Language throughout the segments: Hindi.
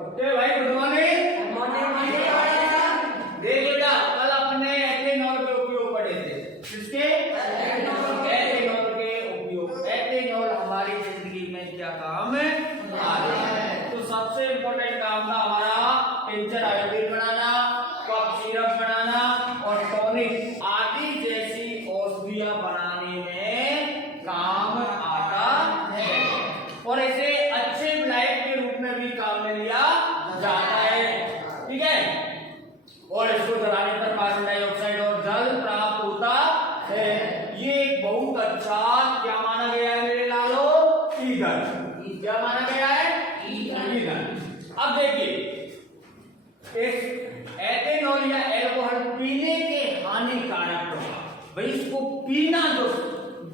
ओके भाई, गुड मॉर्निंग। देख बेटा, कल अपने एथेनॉल के उपयोग पढ़े थे। किसके? एथेनॉल के उपयोग। एथेनॉल हमारी जिंदगी में क्या काम आ रहा है? तो सबसे इम्पोर्टेंट काम था हमारा टिंचर आयोडीन बनाना, कफ सिरप बनाना और टॉनिक आदि जैसी औषधियां बनाने में काम आता है, और इसे अच्छे विलायक के रूप में भी काम में लिया जाता है। ठीक है, और इसको जलाने पर कार्बन डाइऑक्साइड और जल प्राप्त होता है। ये एक बहुत अच्छा क्या माना गया है मेरे लालो? ईंधन। क्या माना गया है? ईंधन। अब देखिए, इस एथेनॉल या एल्कोहल पीने के हानिकारक प्रभाव, भाई इसको पीना जो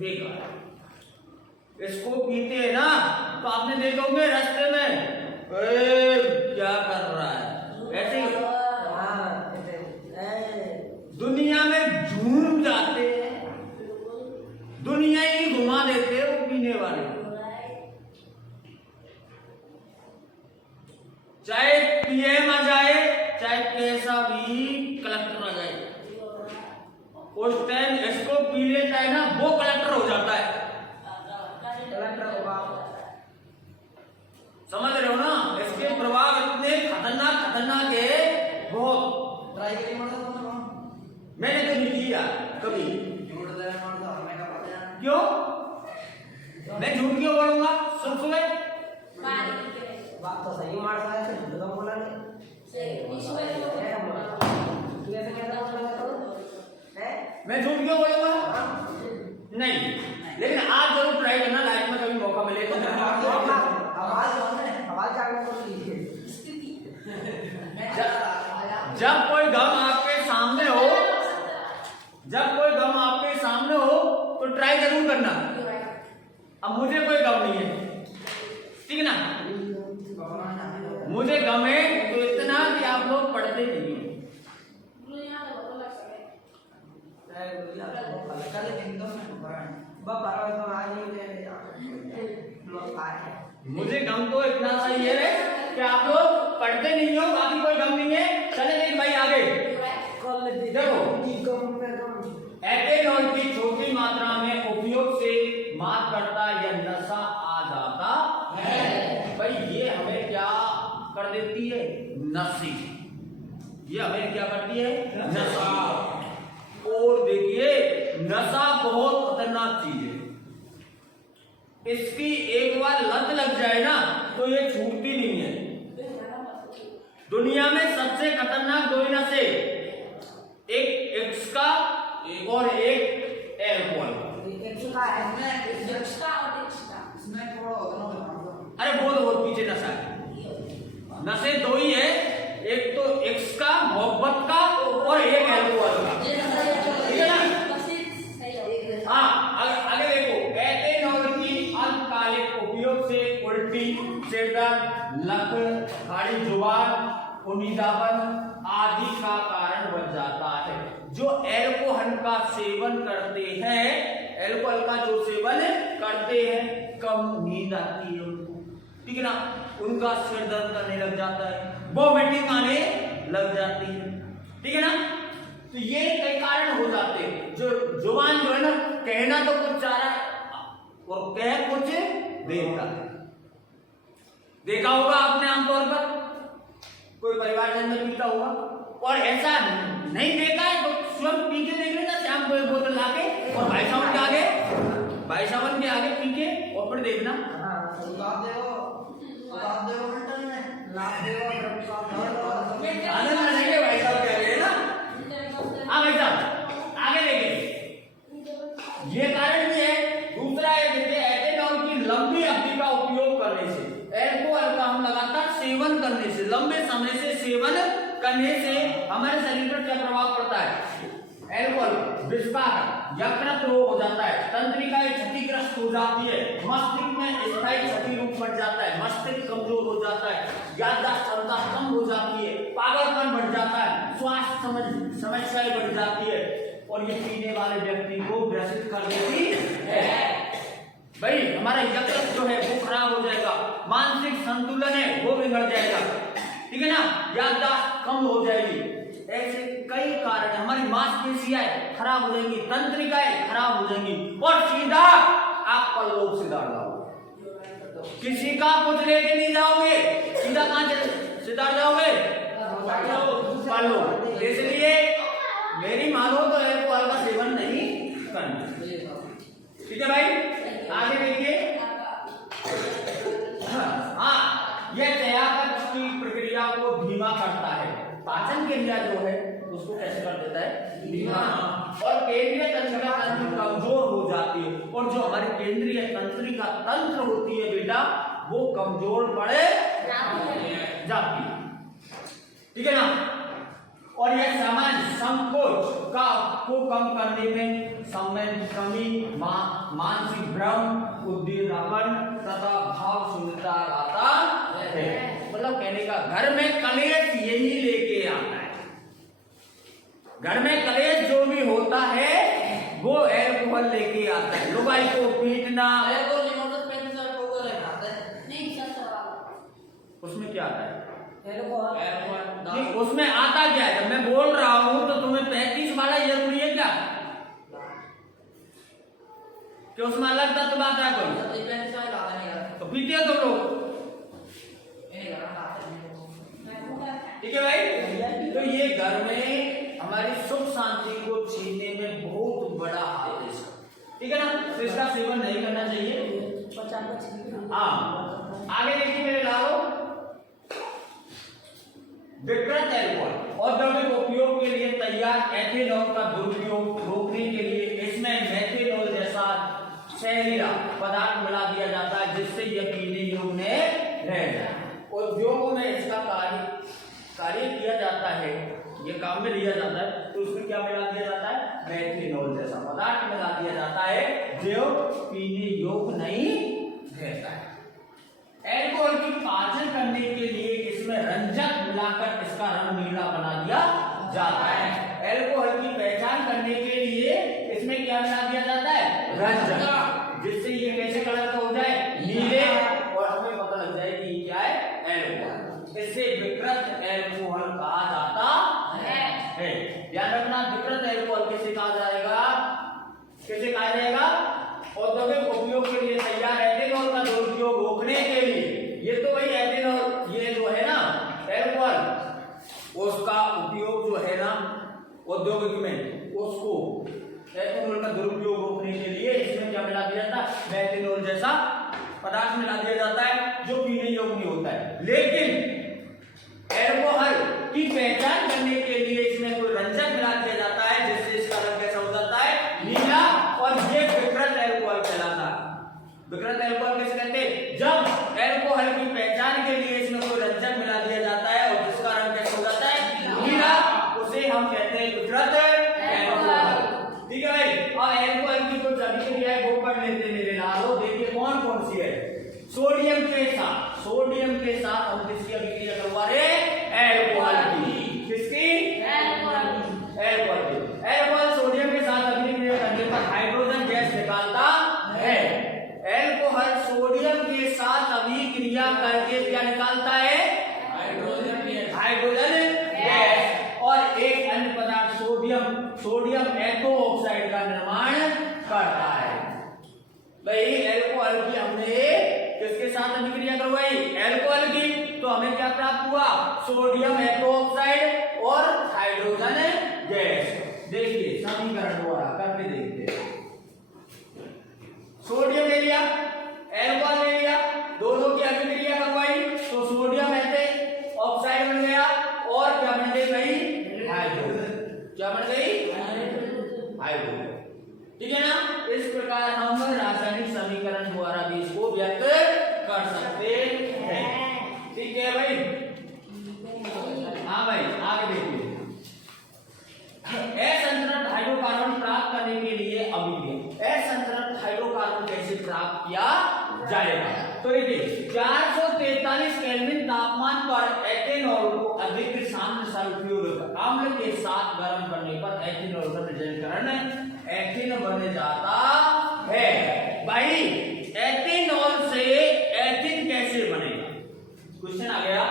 बेकार है। इसको पीते हैं ना तो आपने देखोगे रास्ते में क्या कर रहा है, ऐसे दुनिया में झूम जाते हैं, दुनिया ही घुमा देते हैं वो पीने वाले। चाहे पीएम आ जाए, चाहे कैसा भी कलेक्टर आ जाए, उस टाइम इसको पी लेता है ना, वो कलेक्टर हो जाता है। समझ रहे हो ना? इसके प्रभाव इतने खतरनाक है बहुत। मैंने तो नहीं किया कभी। क्यों? मैं झूठ क्यों बोलूंगा? सुबह बात तो सही मार रहा है, झूठ क्यों बोला नहीं? मैं झूठ क्यों बोलूंगा? नहीं, लेकिन आप जरूर ट्राई करना, लाइफ में कभी मौका मिले तो। जब कोई गम आपके सामने हो, जब कोई गम आपके सामने हो तो ट्राई जरूर करना। अब मुझे कोई गम नहीं है, ठीक है ना? मुझे गम है तो इतना कि आप लोग पढ़ते नहीं हो। मुझे गम तो इतना सही है कि आप लोग पढ़ते नहीं हो, बाकी कोई गम नहीं है। चले देख भाई आगे देखो, एथेनॉल की छोटी मात्रा में उपयोग से मात करता या नशा आ जाता है। भाई ये हमें क्या कर देती है? नशे। ये हमें क्या करती है? नशा। और देखिए, नशा बहुत खतरनाक चीज है। इसकी एक बार लत लग जाए ना तो ये छूटती नहीं है। दुनिया में सबसे खतरनाक दो नशे, एक एक्स का और एक एल्कोहल का। अरे बहुत पीछे नशा है। नशे दो ही है, एक तो एक्स का मोहब्बत का और एक एल्कोहल का, ठीक है ना? हाँ, आगे देखो, एथेनॉल की अल्पकालिक उपयोग से उल्टी, सिरदर्द, लक, खाड़ी जुबान, उनीदापन आदि का कारण बन जाता है। जो एल्कोहल का सेवन करते हैं, एल्कोहल का जो सेवन करते हैं, कम नींद आती है उनको, ठीक है ना? उनका सिर दर्द करने लग जाता है, वोमिटिंग आने लग जाती है, ठीक है ना? तो ये कई कारण हो जाते हैं। जो जुबान जो है ना, कहना तो कुछ चाह रहा है और कह कुछ देता है। देखा होगा आपने आमतौर पर, कोई परिवारजन में पीता होगा, और ऐसा नहीं देखा है तो स्वयं पी के देख लेना, शाम को एक बोतल लाके और भाई साहब के आगे पी के, और फिर देखना। आनंद रहेंगे भाई साहब के आगे, है ना? हाँ भाई साहब, आगे देखें। ये कारण भी है। दूसरा है, देखिए, एथेनॉल की लंबी अवधि का उपयोग करने से, एल्कोहल का हम लगातार सेवन करने से, लंबे समय से सेवन करने से हमारे शरीर पर क्या प्रभाव पड़ता है? एल्कोहल विस्फार, यकृत रोग हो जाता है, तंत्रिकाएं क्षतिग्रस्त हो जाती है, मस्तिष्क में स्थायी क्षति रूप बढ़ जाता है, मस्तिष्क कमजोर हो जाता है, याददाश्त क्षमता कम हो जाती है, पागलपन बढ़ जाता है, स्वास्थ्य समस्याएं बढ़ जाती है, और ये पीने वाले व्यक्ति को ग्रसित कर देती है। भाई हमारा यकृत जो है वो खराब हो जाएगा, मानसिक संतुलन है वो बिगड़ जाएगा, ठीक है ना, याददाश्त कम हो जाएगी। ऐसे कई कारण, हमारी मांसपेशियां खराब हो जाएंगी, तंत्रिकाएं खराब हो जाएंगी और सीधा आप परलोक सिधार जाओगे। किसी का कुछ लेके नहीं जाओगे, सीधा कहां सिधार जाओगे? परलोक। इसलिए मेरी मानो तो अल्कोहल का सेवन नहीं करना। ठीक है भाई, आगे देखिए। हाँ, यह चयापचय की प्रक्रिया को धीमा करता है। पाचन क्रिया जो है उसको कैसे कर देता है? धीमा। और केंद्रीय तंत्रिका तंत्र कमजोर हो जाती है, और जो हमारी केंद्रीय तंत्रिका तंत्र होती है बेटा, वो कमजोर पड़े जाती है। ठीक है ना, और यह सामान्य संकोच को कम करने में समय कमी, मानसिक भ्रम, उद्दीपन तथा भाव शून्यता आता है। मतलब कहने का घर में कलेश यही लेके आता है। घर में कलेश जो भी होता है वो अल्कोहल लेके आता है। लुगाई को पीटना, उसमें क्या आता है? उसमें आता क्या है? जब मैं बोल रहा हूं तो तुम्हें 35 वाला जरूरी है क्या कि उसमें अलग तत्व आता है कोई? तो पीते हो तुम लोग। ठीक है भाई, तो ये घर में हमारी सुख शांति को छीनने में बहुत बड़ा हाथ है इसका। ठीक है ना, तो इसका सेवन नहीं करना चाहिए। हाँ, आगे देखिए मेरे लालो। विकृत अल्कोहल औद्योगिक उपयोग के लिए तैयार एथेनॉल का दुरुपयोग रोकने के लिए इसमें मेथेनॉल जैसा जहरीला पदार्थ मिला दिया जाता है, जिससे यह पीने योग्य रह जाए। उद्योगों में इसका कार्य किया जाता है, ये काम में लिया जाता है, तो उसमें क्या मिला दिया जाता है? मेथेनॉल जैसा पदार्थ मिला दिया जाता है जो पीने योग्य नहीं रहता है। अल्कोहल की पाचन करने के लिए इसमें रंजक मिलाकर इसका रंग नीला बना दिया जाता है। अल्कोहल की पहचान करने के लिए इसमें क्या मिला दिया जाता है? रंजक, जिससे ये कैसे कलर का हो जाए? नीले, और हमें पता लग जाए कि क्या है? अल्कोहल। इससे विकृत अल्कोहल कहा जाता है। ध्यान रखना, विकृत अल्कोहल कैसे कहा जाएगा? कैसे कहा जाएगा? औद्योगिक उपयोग के लिए तैयार एथेनॉल का दुरुपयोग रोकने के लिए, ये तो वही एथेनॉल, ये जो है ना अल्कोहल, उसका उपयोग जो है ना औद्योगिक में, उसको एथेनॉल का दुरुपयोग रोकने के लिए इसमें क्या मिला दिया जाता है? मेथेनॉल जैसा पदार्थ मिला दिया जाता है जो पीने योग्य नहीं होता है। लेकिन अल्कोहल की पहचान करने के लिए इसमें कोई रंजक मिला दिया जाता है, जिससे इसका रंग कैसा हो जाता है? नीला, और ये विकृत अल्कोहल कहलाता है। विकृत अल्कोहल कैसे कहते हैं? जब अल्कोहल की पहचान के लिए इसमें कोई रंजक मिला दिया जाता है और जिसका रंग कैसा हो जाता है? नीला, उसे हम कहते हैं विकृत अल्कोहल। ठीक है भाई, और अल्कोहल की कुछ अभिक्रियाएं वो पढ़ लेते मेरे लालो। देखिए कौन कौन सी है। सोडियम के साथ हम किसकी अभिक्रिया करवा रहे? अल्कोहल की। किसकी? अल्कोहल की। अल्कोहल सोडियम के साथ अभिक्रिया करने पर हाइड्रोजन गैस निकालता है। अल्कोहल सोडियम के साथ अभिक्रिया करके क्या निकालता है? Hydrogen gas. और एक अन्य पदार्थ सोडियम एथो ऑक्साइड का निर्माण करता है। भाई अल्कोहल की हमने किसके साथ अभिक्रिया करवाई? अल्कोहल की, तो हमें क्या प्राप्त हुआ? सोडियम एथो ऑक्साइड और हाइड्रोजन गैस। देखिए समीकरण द्वारा करके देखते हैं। सोडियम ले लिया, अल्कोहल ले लिया, दोनों की अभिक्रिया करवाई, तो सोडियम एथे ऑक्साइड बन गया, और क्या बन गई? हाइड्रोजन। क्या बन गई? हाइड्रोजन। ठीक है ना, इस प्रकार हम रासायनिक समीकरण द्वारा भी इसको व्यक्त कर सकते हैं। ठीक है भाई, हाँ भाई आगे देखिए। असंतृप्त हाइड्रोकार्बन प्राप्त करने के लिए अभिक्रिया। असंतृप्त हाइड्रोकार्बन कैसे प्राप्त किया जाएगा? तो देखिए 443 केल्विन तापमान पर एथेनॉल को अधिक शांत सल्फ्यूरिक अम्ल के साथ गर्म करने पर एथेनॉल का निर्जलीकरण एथेन बन जाता है। भाई एथेनॉल से एथेन कैसे बनेगा? क्वेश्चन आ गया।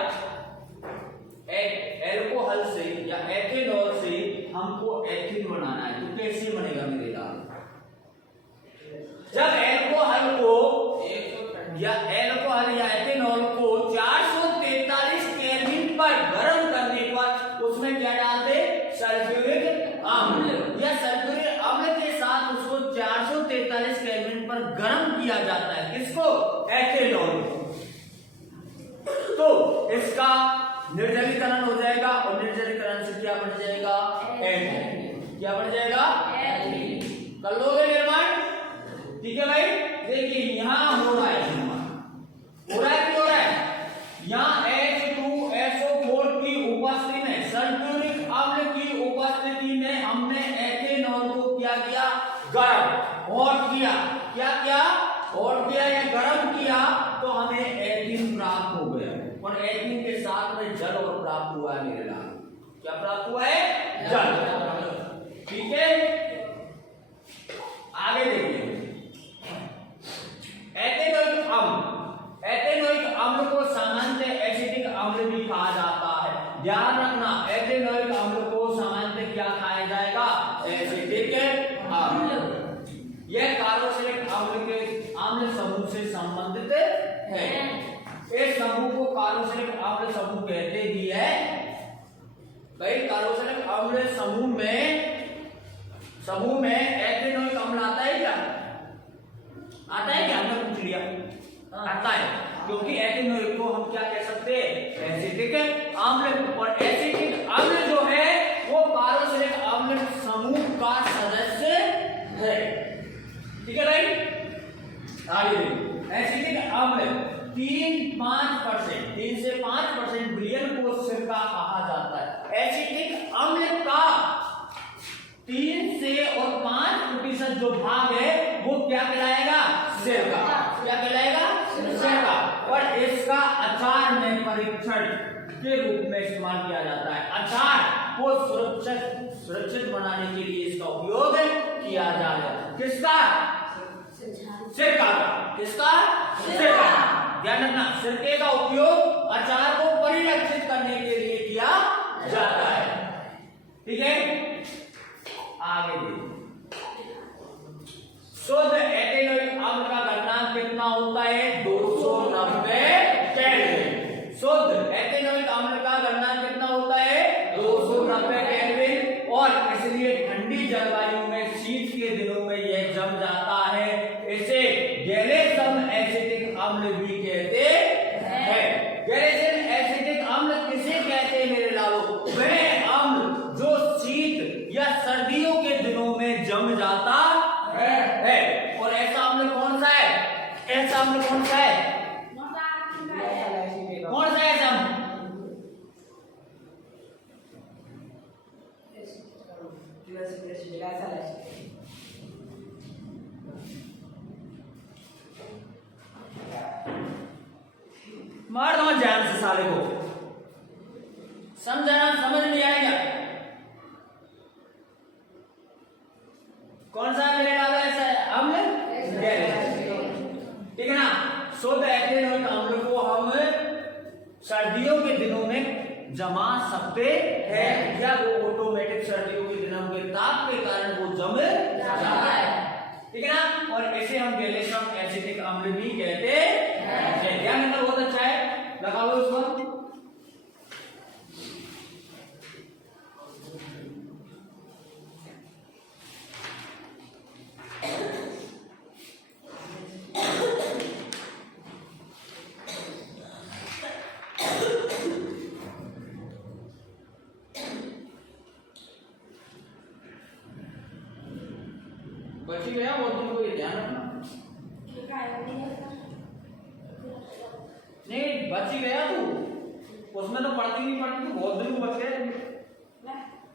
या एल्कोहल या एथेनॉल को 443 केल्विन पर गर्म करने पर उसमें क्या डाल दे, सल्फ्यूरिक अम्ल। या सल्फ्यूरिक अम्ल के साथ उसको 443 केल्विन पर गर्म किया जाता है, किसको, एथेनॉल को। तो इसका निर्जलीकरण हो जाएगा और निर्जलीकरण से क्या बन जाएगा, एल्कीन। क्या बन जाएगा, एल्कीन। कर लोगे निर्माण, ठीक है भाई। देखिए यहां हो रहा है निर्माण, हो रहा है, क्यों हो रहा है, यहां H2SO4 की उपस्थिति में, सल्फ्यूरिक अम्ल की उपस्थिति में हमने एथेनॉल को क्या किया, गर्म, हॉट किया। क्या किया, हॉट किया या गर्म किया, तो हमें एल्कीन प्राप्त हो गया। और एल्कीन के साथ में जल और प्राप्त हुआ है मेरे लाल, क्या प्राप्त हुआ है, जल। ठीक है, आगे देखिए एथेनोइक अम्ल। एथेनोइक अम्ल को सामान्यतः एसिटिक अम्ल भी कहा जाता है। ध्यान रखना, एथेनोइक अम्ल को सामान्यतः क्या कहा जाएगा, एसिटिक अम्ल। यह कार्बोक्सिलिक अम्ल के अम्ल समूह से संबंधित है। इस समूह को कार्बोक्सिलिक अम्ल समूह कहते भी है भाई। कार्बोक्सिलिक अम्ल समूह में एथेनोइक अम्ल आता है क्या, आता है क्या, हमने पूछ लिया, आता है। क्योंकि एथेनोइक को हम क्या कह सकते हैं, एसिटिक अम्ल। और एसिटिक अम्ल जो है वो कार्बोक्सिलिक अम्ल समूह का सदस्य है, ठीक है भाई। आगे एसिटिक अम्ल 3 से 5% विलयन को सिरका कहा जाता है। एसिटिक अम्ल का 3 से और 5% जो भाग है वो क्या कहलाएगा, सिरका। क्या कहलाएगा, सिरका। और इसका अचार में परीक्षण के रूप में इस्तेमाल किया जाता है। अचार को सुरक्षित बनाने के लिए इसका उपयोग किया जाता है। किसका, सिरका। किसका, सिरका। ध्यान रखना, सिरके का उपयोग अचार को परिरक्षित करने के लिए किया जाता है, ठीक है। आगे देखिए, शुद्ध एथेनोइक अम्ल का घनत्व कितना होता है, 290 केल्विन। शुद्ध एथेनोइक अम्ल का घनत्व कितना होता है, 290 केल्विन। और इसलिए ठंडी जलवायु में, शीत के दिनों में यह जम जाता है। इसे गैलियम एसिटिक अम्ल भी कहते हैं। गैलियम एसिटिक अम्ल किसे कहते हैं मेरे लालो, वह अम्ल जो शीत या सर्दियों के दिनों में जम जाता है। और ऐसा अम्ल कौन सा है, ऐसा अम्ल कौन सा है, कौन सा है ऐसा अम्ल, मार दो ध्यान से साले को, समझना, समझ नहीं आएगा। कौन सा मेरे डाला ऐसा अम्ल, ठीक है ना। शुद्ध एथेनोइक अम्ल को हम सर्दियों के दिनों में जमा सकते हैं, या वो ऑटोमेटिक सर्दियों के दिनों के ताप के कारण वो जम जाता है, ठीक है ना। और इसे हम गैलियम एसिटिक अम्ल भी कहते हैं। ध्यान रखना, बहुत अच्छा है, लगा लो इसको। बची गया वो दिन को ये ध्यान रखना, नहीं बची गया तू, उसमें तो पढ़ती नहीं पढ़ती, तू बहुत दिन को बच गया।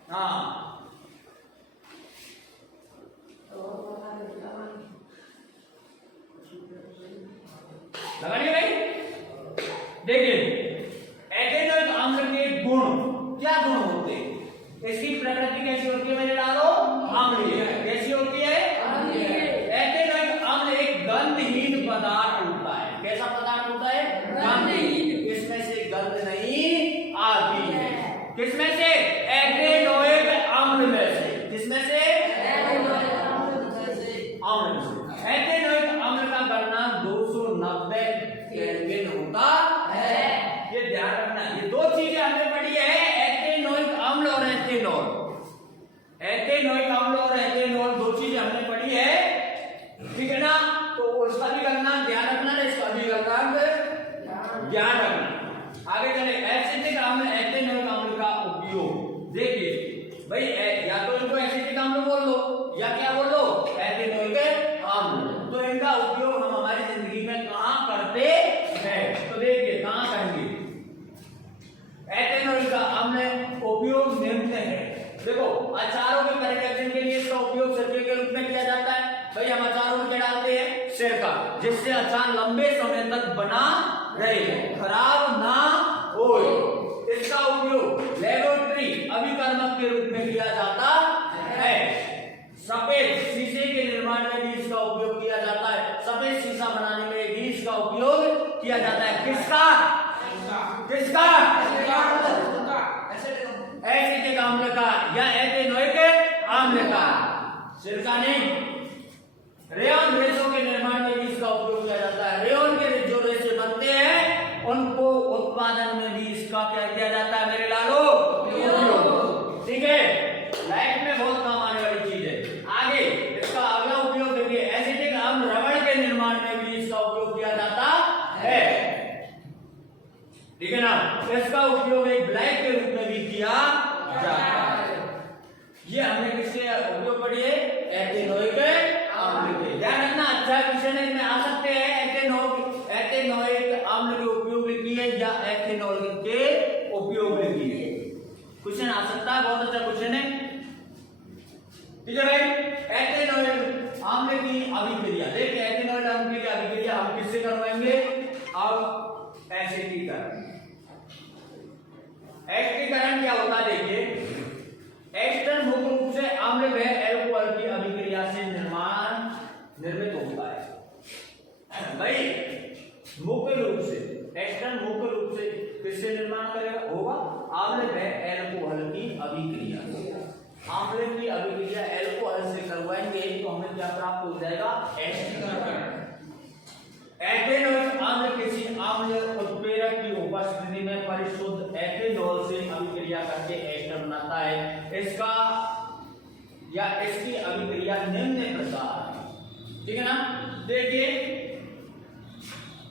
हाँ लगा लिया भाई। देखिए एथेनोइक अम्ल के गुण, क्या गुण होते हैं, इसकी प्रकृति कैसी होती है मेरे डालो, अम्लीय। कैसी होती है, अम्लीय। एथेनोइक अम्ल एक गंधहीन पदार्थ होता है। कैसा पदार्थ होता है, गंधहीन। इसमें से गंध नहीं आती है, किसमें से, एथेनोइक अम्ल में से। किसमें से, एथेनोइक अम्ल में से। एथेनोइक अम्ल का घनत्व 290 कैल्विन होता है। ये ध्यान रखना। ये दो चीजें हमने पढ़ी है, एथेनोइक अम्ल और एथेनॉल। एथेनोइक अम्ल और एथेनॉल दो चीजें हमने पढ़ी है, ठीक है ना। तो उसका भी करना ध्यान रखना, इसका भी करना ध्यान रखना। आगे चले, एसिटिक अम्ल एथेनोइक अम्ल का उपयोग देखिए भाई, या तो इनको एसिटिक अम्ल बोल लो या क्या बोल लो, एथेनोइक अम्ल। तो इनका उपयोग हम हमारी जिंदगी में कहां करते हैं, तो देखिए कहां करेंगे। एथेनोइक अम्ल उपयोग निम्न है। देखो, अचारों के परिवर्तन के लिए इसका उपयोग सिरके के रूप में किया जाता है। भाई हम अचारों में क्या डालते हैं, सिरका, जिससे अचार लंबे समय तक बना रहे, खराब ना हो। इसका उपयोग लेबोरेटरी अभिकर्मक के रूप में किया जाता है। सफेद शीशे के निर्माण में भी इसका उपयोग किया जाता है। सफेद शीशा बनाने में भी इसका उपयोग किया जाता है। किसका किसका एसिटिक अम्ल का या एथेनोइक अम्ल का। सिरका नहीं, रेयन रेशों के निर्माण में भी इसका उपयोग किया जाता है। रेयन के जो रेशे बनते हैं उनको उत्पादन में भी इसका क्या किया जाता है मेरे लालो, उपयोग। ठीक है, लाइफ में बहुत काम आने वाली चीज है। आगे इसका अगला उपयोग देखिए, एसिटिक अम्ल रबड़ के निर्माण में भी इसका उपयोग किया जाता है, ठीक है ना। इसका उपयोग एक ब्लैक के रूप में भी किया जाता है। ये हमने किससे उपयोग पढ़ी है, एथेनोइक अम्ल के। ध्यान रखना, अच्छा क्वेश्चन है, इसमें आ सकते हैं एथेनोइक अम्ल के उपयोग लिखिए या एथेनॉल के उपयोग लिखिए, क्वेश्चन आ सकता है, बहुत अच्छा क्वेश्चन है, ठीक है भाई। एथेनोइक अम्ल की अभिक्रिया देखिए, एथेनॉल अम्ल की अभिक्रिया हम किससे करवाएंगे, अब एसिडीकरण। एसिडीकरण क्या होता है देखिए, एस्टर मुख्य रूप से अम्ल व एल्कोहल की अभिक्रिया से निर्मित होता है। भाई मुख्य रूप से एस्टर मुख्य रूप से किससे निर्माण करेगा, होगा अम्ल व एल्कोहल की अभिक्रिया। अम्ल की अभिक्रिया एल्कोहल से करवाएंगे तो हमें क्या प्राप्त हो जाएगा, एसिडीकरण। एथेनोइक अम्ल किसी अम्ल उत्प्रेरक की उपस्थिति में परिशुद्ध एथेनॉल से अभिक्रिया करके एस्टर बनाता है। इसका या इसकी अभिक्रिया निम्न प्रकार, ठीक है ना। देखिए,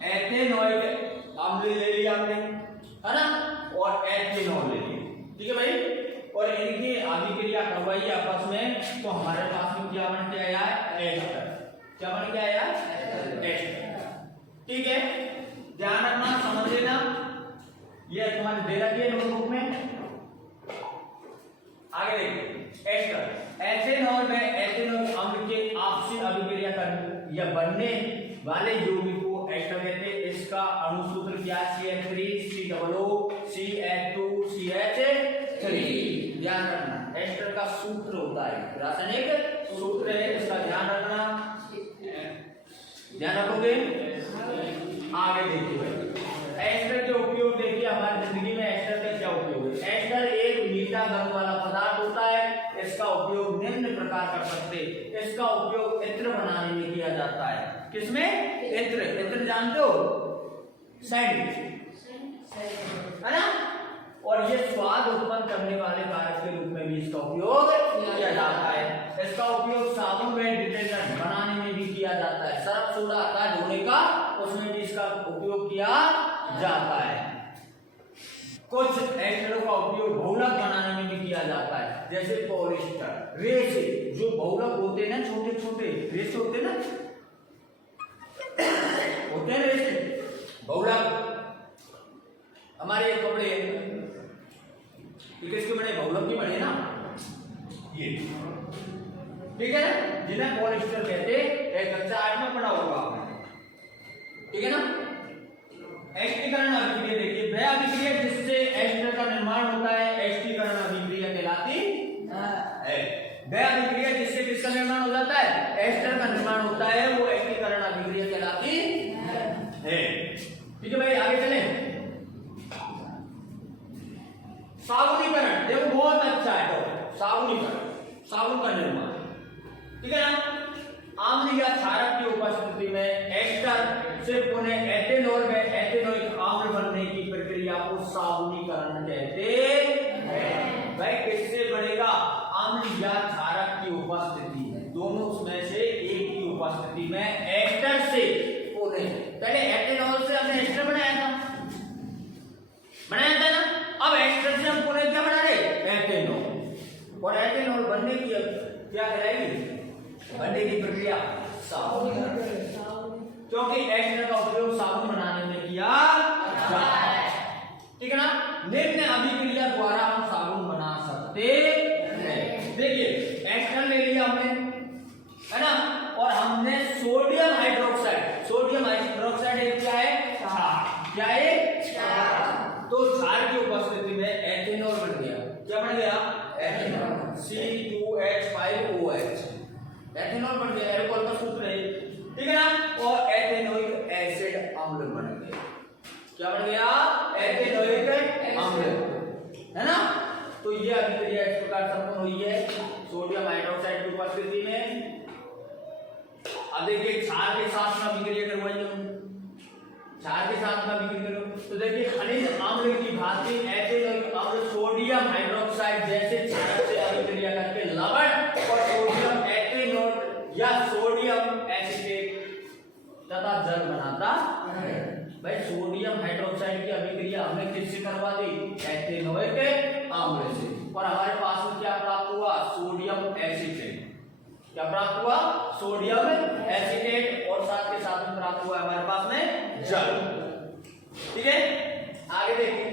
एथेनोइक अम्ल ले लिया हमने, है ना, और एथेनॉल ले लिया, ठीक है भाई, और इनकी अभिक्रिया करवाई आपस में, तो हमारे पास में क्या बन के आया, एस्टर। क्या बन के आया, एस्टर, ठीक है। ध्यान रखना, समझ लेना, ये तुम्हारे दे रखी है नोटबुक में। आगे देखिए, एस्टर एथेनॉल में एथेनोइक अम्ल के आपसी अभिक्रिया कर या बनने वाले यौगिक को एस्टर कहते हैं। इसका अणुसूत्र क्या, CH3 COO CH2CH3। ध्यान रखना, एस्टर का सूत्र होता है, रासायनिक सूत्र है, इसका ध्यान रखना, ध्यान रखोगे। आगे देखिए भाई, एस्टर के उपयोग देखिए, हमारी जिंदगी में एस्टर का क्या उपयोग है। एस्टर एक मीठा गंध वाला पदार्थ होता है। इसका उपयोग निम्न प्रकार कर सकते हैं। इसका उपयोग इत्र बनाने में किया जाता है। किसमें, इत्र। इत्र जानते हो, सेंट, है ना, और ये स्वाद उत्पन्न करने वाले कारक के रूप में भी इसका उपयोग किया जाता है। इसका उपयोग साबुन व डिटर्जेंट बनाने में भी किया जाता है। सर्फ सोडा आता है धोने का, उसमें भी इसका उपयोग किया जाता है। कुछ एस्टरों का उपयोग बहुलक बनाने में भी किया जाता है, जैसे पॉलिएस्टर, रेशे, जो बहुलक होते हैं ना, छोटे छोटे रेशे होते हैं ना, होते हैं रेशे, बहुलक। हमारे कपड़े किसके बने, बहुलक की बने ना, ये, ठीक है ना, जिन्हें पॉलिएस्टर कहते हैं। एक कक्षा 8 में पढ़ा होगा आपने, ठीक है ना। एस्टीकरण अभिक्रिया देखिए, वह अभिक्रिया जिससे एस्टर का निर्माण होता है, एस्टीकरण अभिक्रिया कहलाती है। वह अभिक्रिया जिससे किसका निर्माण हो जाता है, एस्टर का निर्माण होता है, वो एस्टीकरण अभिक्रिया कहलाती है, ठीक है भाई। आगे चले, साबुनीकरण देखो, बहुत अच्छा है साबुनीकरण, साबुन का निर्माण, ठीक है ना। अम्ल या क्षारक की उपस्थिति में एस्टर से पुनः एथेनॉल में एथेनोइक अम्ल बनने की प्रक्रिया को साबुनीकरण कहते हैं। भाई किससे बनेगा? अम्ल या क्षारक की उपस्थिति में, दोनों में से एक की उपस्थिति में एस्टर से पुणे। पहले एथेनॉल से हमने एस्टर बनाया था ना, अब एस्टर से हम पुणे क्या बना रहे? एथेनॉल। और एथेनॉल बनने की क्या कराएगी? बनने की प्रक्रिया साबुनीकरण, क्योंकि एस्टर का उपयोग साबुन बनाने में किया जाता है। ठीक है ना? निम्न अभिक्रिया द्वारा हम साबुन बना सकते हैं। देखिए एस्टर ले लिया हमने, है ना, और हमने सोडियम हाइड्रोक्साइड, सोडियम हाइड्रोक्साइड एक क्या है? क्षार। क्या है? क्षार। तो क्षार की उपस्थिति में एथेनॉल बन गया। क्या बन गया? एथेनॉल, C2H5OH, एथेनॉल बन गया। एल्कोहल का सूत्र है, ठीक है ना। और एथेनोइक एसिड अम्ल बन गया। क्या बन गया? एथेनोइक अम्ल, है ना। तो ये अभिक्रिया इस प्रकार संपन्न हुई है सोडियम हाइड्रोक्साइड की उपस्थिति में। अब देखिए क्षार के साथ में अभिक्रिया करवाइए, क्षार के साथ में अभिक्रिया करो तो देखिए खनिज अम्ल की भांति एथेनोइक अम्ल सोडियम हाइड्रोक्साइड जैसे क्षारक से अभिक्रिया करके लवण और सोडियम एथेनोल या सोडियम एसिटेट तथा जल बनाता है। भाई सोडियम हाइड्रोक्साइड की अभिक्रिया हमने किससे करवा दी? एथेनोइक अम्ल से। और हमारे पास में क्या प्राप्त हुआ? Sodium acetate. क्या प्राप्त हुआ? Sodium acetate. और साथ के साथ में प्राप्त हुआ हमारे पास में जल। ठीक है, आगे देखिए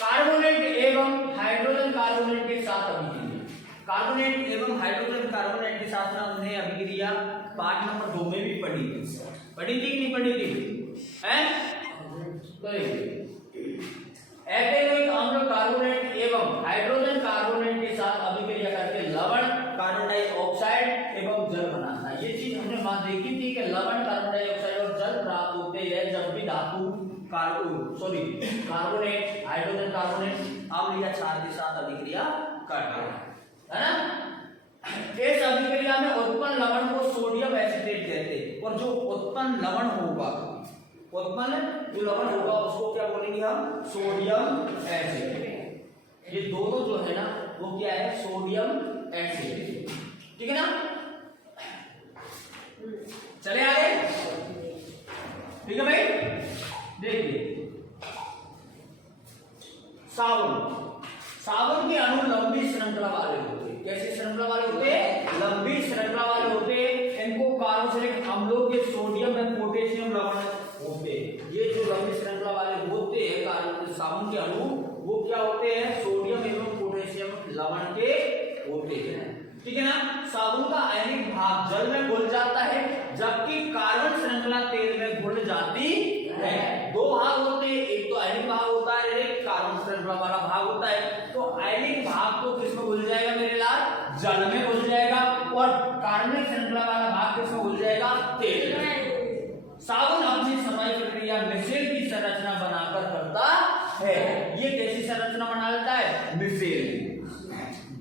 कार्बोनेट एवं हाइड्रोजन कार्बोनेट के साथ अभिक्रिया। कार्बोनेट एवं हाइड्रोजन कार्बोनेट के साथ में हमने अभिक्रिया पाठ नंबर 2 में भी पढ़ी थी कि नहीं पढ़ी थी? हैं? तो एथेनोइक अम्ल कार्बोनेट एवं हाइड्रोजन कार्बोनेट के साथ अभिक्रिया करके लवण कार्बन डाइऑक्साइड एवं जल बनाता है। ये चीज हमने वहां देखी थी कि लवण कार्बन डाइऑक्साइड और जल प्राप्त होते हैं जब भी धातु कार्बोनेट हाइड्रोजन कार्बोनेट अम्ल या क्षार के साथ अभिक्रिया करता है ना। इस अभिक्रिया में उत्पन्न लवण को सोडियम एसिटेट कहते हैं। और जो उत्पन्न लवण होगा, उत्पन्न जो लवण होगा उसको क्या बोलेंगे हम? Sodium acid. ये दोनों जो है ना वो क्या है? Sodium acid. ठीक है ना। चले आगे, ठीक है भाई। देखिए साबुन के अणु लंबी श्रृंखला वाले होते हैं। कैसी श्रृंखला वाले होते हैं? लंबी श्रृंखला वाले होते हैं। इनको कार्बोक्सिलिक अम्लों के सोडियम और पोटेशियम लवण होते हैं। ये जो लंबी श्रृंखला वाले होते हैं साबुन के अणु, वो क्या होते हैं? सोडियम एवं पोटेशियम लवण के होते हैं। ठीक है ना। साबुन का आयनिक भाग जल में घुल जाता है, जबकि कार्बन श्रृंखला तेल में घुल जाती है। दो भाग होते हैं, एक तो आयनिक भाग होता है, एक कार्बन श्रृंखला वाला भाग होता है। तो आयनिक भाग तो किसमें घुल जाएगा मेरे लाल? जल में घुल जाएगा। और कार्बनिक श्रृंखला वाला भाग किसमें घुल जाएगा? तेल में। साबुन अपनी सफाई प्रक्रिया मिसेल की संरचना बनाकर करता है। ये कैसी संरचना बना लेता है? मिसेल।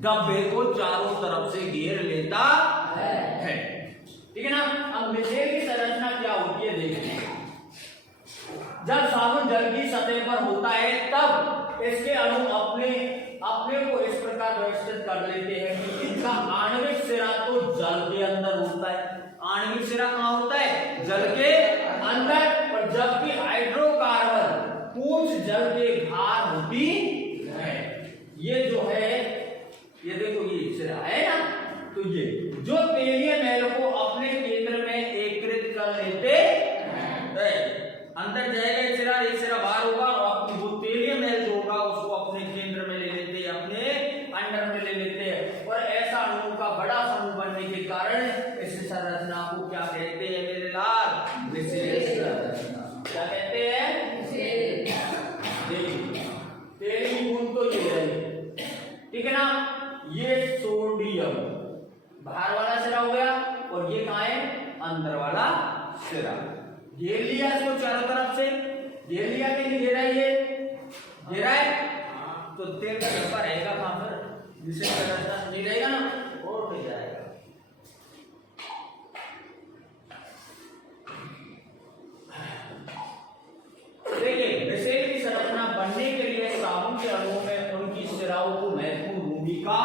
डब्बे को चारों तरफ से घेर लेता है। ठीक है ना। अब मिसेल की संरचना क्या होती है देखिए। जब साबुन जल की सतह पर होता है तब इसके अणु अपने को इस प्रकार व्यवस्थित कर लेते हैं कि इनका आणविक सिरा तो जल के अंदर होता है। आणविक सिरा कहां होता है? जल के अंदर। और जबकि हाइड्रोकार्बन पूंछ जल के बाहर होती है। ये जो है, ये देखो ये सिरा है ना, तो ये जो तेलीय मैल को अपने केंद्र में एकत्रित कर लेते हैं। अंदर जाएगा एक सिरा बाहर होगा और वो तेलीय मैल जो होगा उसको अपने केंद्र में ले लेते हैं, अपने अंडर में ले लेते हैं। और ऐसा अणुओं का बड़ा समूह बनने के कारण इस संरचना को क्या कहते हैं मेरे लाल? मिसेल संरचना। क्या कहते हैं? मिसेल। तेल की बूंद तो ये है, ठीक है ना। ये सोडियम बाहर वाला सिरा हो गया और ये कहां है? अंदर वाला सिरा। घेर लिया इसको चारों तरफ से, घेर लिया कि नहीं घेरा? ये घेरा है तो तेल का डब्बा रहेगा कहां पर? जिसे नहीं रहेगा ना, और नहीं जाएगा। बनने के लिए साबुन के अणुओं में उनकी सिराओं को महत्वपूर्ण भूमिका,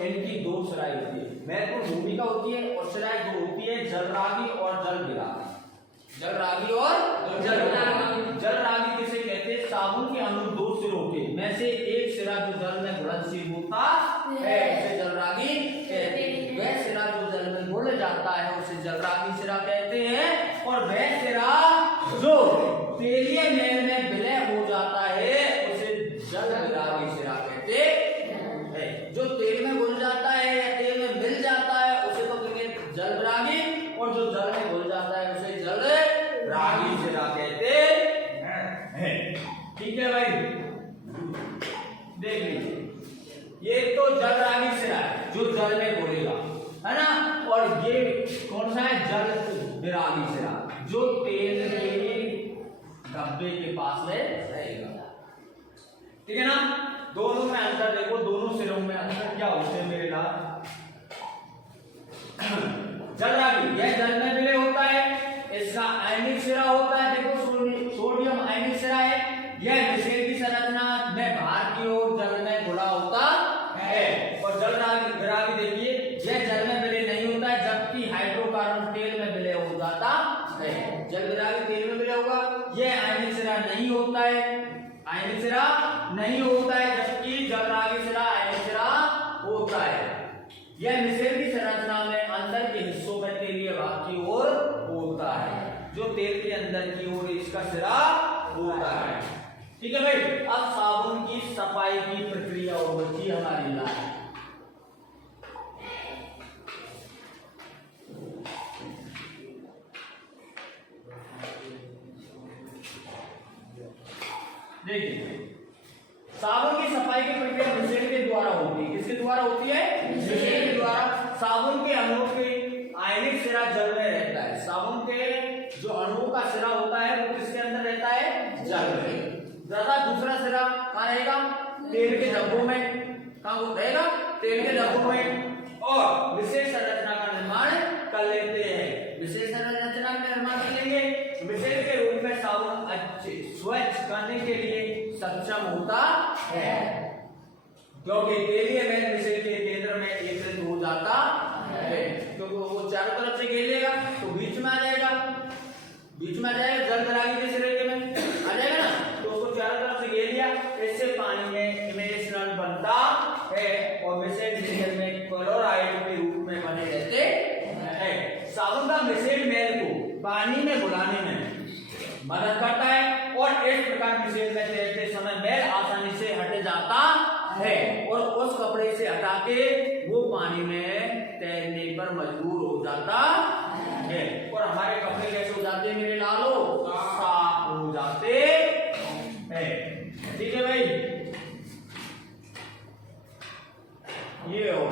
इनकी दो सिराएं होती है, महत्वपूर्ण भूमिका होती है और सिराएं दो होती है, जलरागी और जलविरागी। जलरागी और जलविरागी। जलरागी किसे कहते हैं? साबुन के अणु दो सिरों के में से एक सिरा जो जल में घुलनशील होता है उसे जलरागी कहते हैं। वह सिरा जो जल में घुल जाता है उसे जलरागी सिरा कहते हैं, और वह सिरा जो तेलीय मैल में विलय हो जाता है उसे जलविरागी सिरा कहते हैं। जो तेल में घुल जाता है या तेल में मिल जाता है उसे तो कहते हैं जलविरागी, और जो जल में घुल जाता है उसे जलरागी सिरा कहते हैं। ठीक है भाई, देख लीजिए, ये तो जलरागी सिरा है जो जल में घुलेगा, है ना, और ये कौन सा है? जलविरागी सिरा जो तेल के डब्बे के पास में रहेगा। ठीक है ना? दोनों में अंतर देखो, दोनों सिरों में अंतर क्या होते हैं मेरे लाल? जलरागी यह जल में विलय होता है, इसका आयनिक सिरा होता है, देखो सोडियम आयनिक सिरा है, यह मिश्रण की संरचना में बाहर की ओर जल में घुला होता है। और जलविरागी देखिए, यह जल में विलय नहीं होता है, जबकि हाइड्रोकार्बन तेल में विलय हो जाता है। जलविरागी तेल में विलय होगा, यह आयनिक सिरा नहीं होता है, आयनिक सिरा नहीं होता है, जबकि जलरागी सिरा आयनिक सिरा होता है। यह मिश्रण की संरचना में अंदर के हिस्सों में तेलीय भाग की ओर होता है, जो तेल के अंदर की ओर इसका सिरा होता है। ठीक है भाई, अब साबुन की सफाई की प्रक्रिया और बची हमारी लाइन। देखिए, साबुन की सफाई की प्रक्रिया मिश्रण के द्वारा होती है। किसके द्वारा होती है? मिश्रण के द्वारा। साबुन के अणुओं के आयनिक सिरा जल में रहता है। साबुन के जो अणुओं का सिरा होता है वो किसके अंदर रहता है? जल में। तथा दूसरा सिरा कहाँ रहेगा? तेल के डब्बों में। कहाँ रहेगा? तेल के डब्बों में। और विशेष संरचना का निर्माण कर लेते हैं। विशेष संरचना का निर्माण करेंगे, मिश्रण के रूप में साबुन अच्छे स्वच्छ करने के लिए सक्षम होता है, क्योंकि तेलीय मैल मिश्रण के केंद्र में एकत्रित हो जाता है। क्योंकि वो चारों तरफ से घेर लेगा तो बीच में आ जाएगा, बीच में आ जाएगा, जलविरागी के सिरे में आ जाएगा ना, तो उसको चारों तरफ से घेर लिया, इससे पानी में मिश्रण बनता है और मिश्रण में क्लोराइड के रूप में बने रहते हैं। साबुन का मिश्रण मैल को पानी में घुलाने में मदद करता है, और इस प्रकार मिश्रण में तैरते समय मैल आसानी से हट जाता है और उस कपड़े से हटा के वो पानी में तैरने पर मजबूर हो जाता है। और हमारे कपड़े कैसे हो जाते हैं मेरे लालो? साफ हो जाते हैं। ठीक है भाई, ये हो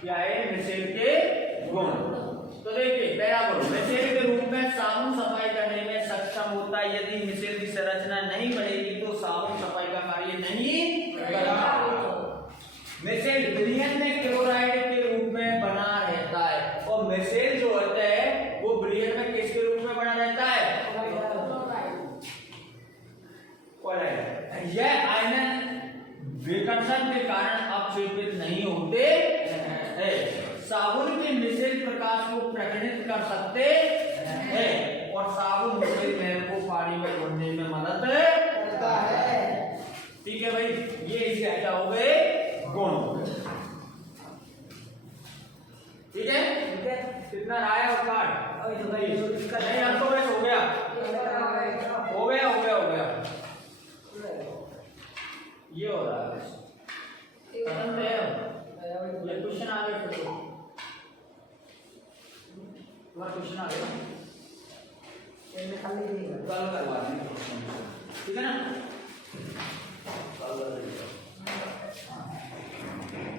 क्या है मिश्रण के गुण। तो देखिए, पहला गुण, मिश्रण के रूप में साबुन सफाई करने में सक्षम होता है। यदि मिश्रण की संरचना नहीं बनेगी तो साबुन सफाई का कार्य नहीं करेगा। मिश्रण विलयन में क्लोराइड के रूप में बना रहता है, और मिश्रण जो होता है वो विलयन में किसके रूप में बना रहता है? यह आयन विकर्षण के कारण अवक्षेपित नहीं होते हैं। साबुन के मिश्रण प्रकाश को प्रकटित कर सकते हैं, और साबुन मिश्रण मैल को पानी में घुलने में मदद करता है। ठीक है भाई, ये इसे क्या हो गए? गुण। ठीक है, कितना राय और काट नहीं, अब तो बस हो गया, हो गया, हो गया, हो गया। ये हो रहा है, ये क्वेश्चन आ गए, फिर तुम्हारा क्वेश्चन आ गया, कल करवा देंगे, ठीक है ना?